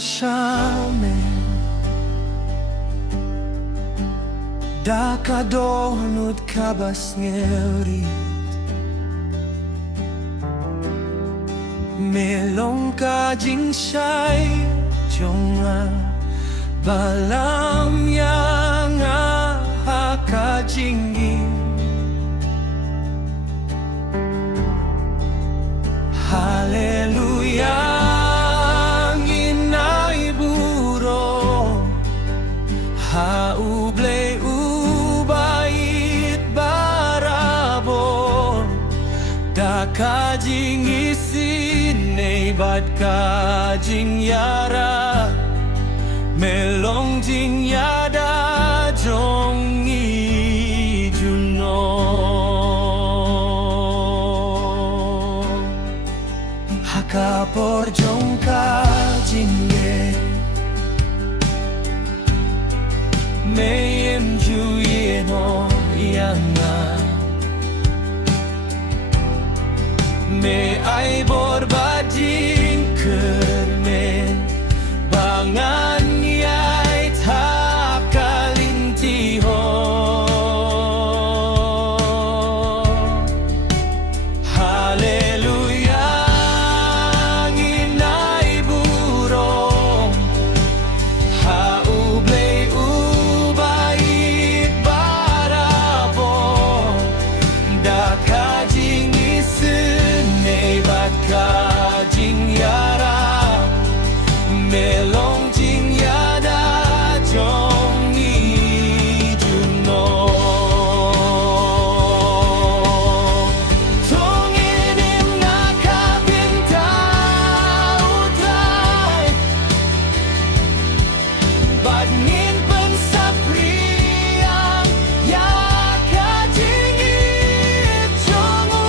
shamen da kadonut kabas ngeri melong ka jing shai jonga balam yang ka jinggi haleluya nginai buro hauble ubait barabon da kajing isin nei bad kajing yara melong jing yada jong i juno hakapor jong ka jinge mayem juye no yanga me ai bor bajing kermen bangan yai tak kalinti ho haleluya nginai burong hauble ubait barabon da kajing isun nei bat kajing yara melong jing yada jong i juno tong inim nakabinta utrai bad ngin pensapriang ya kajing i jongu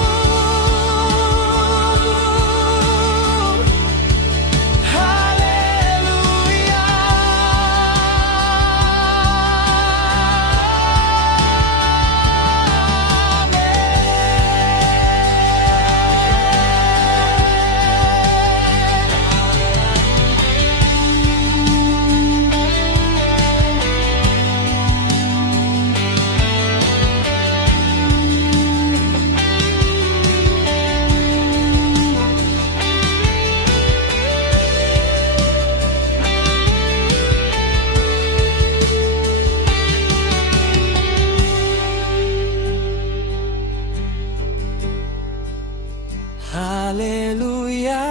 haleluya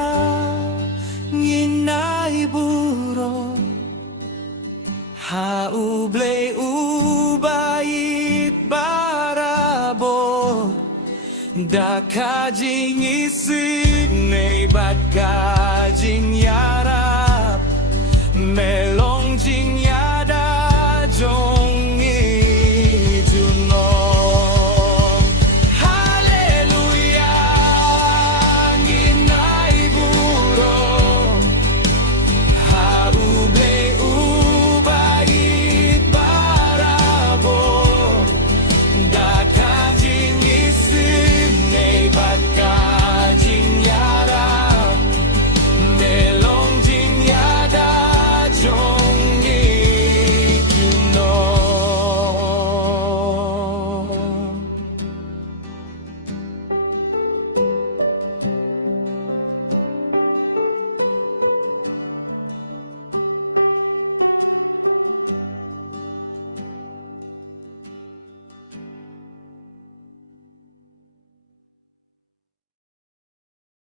nginai buro hauble ubait barabon da kajing isin nei bat kajing yarap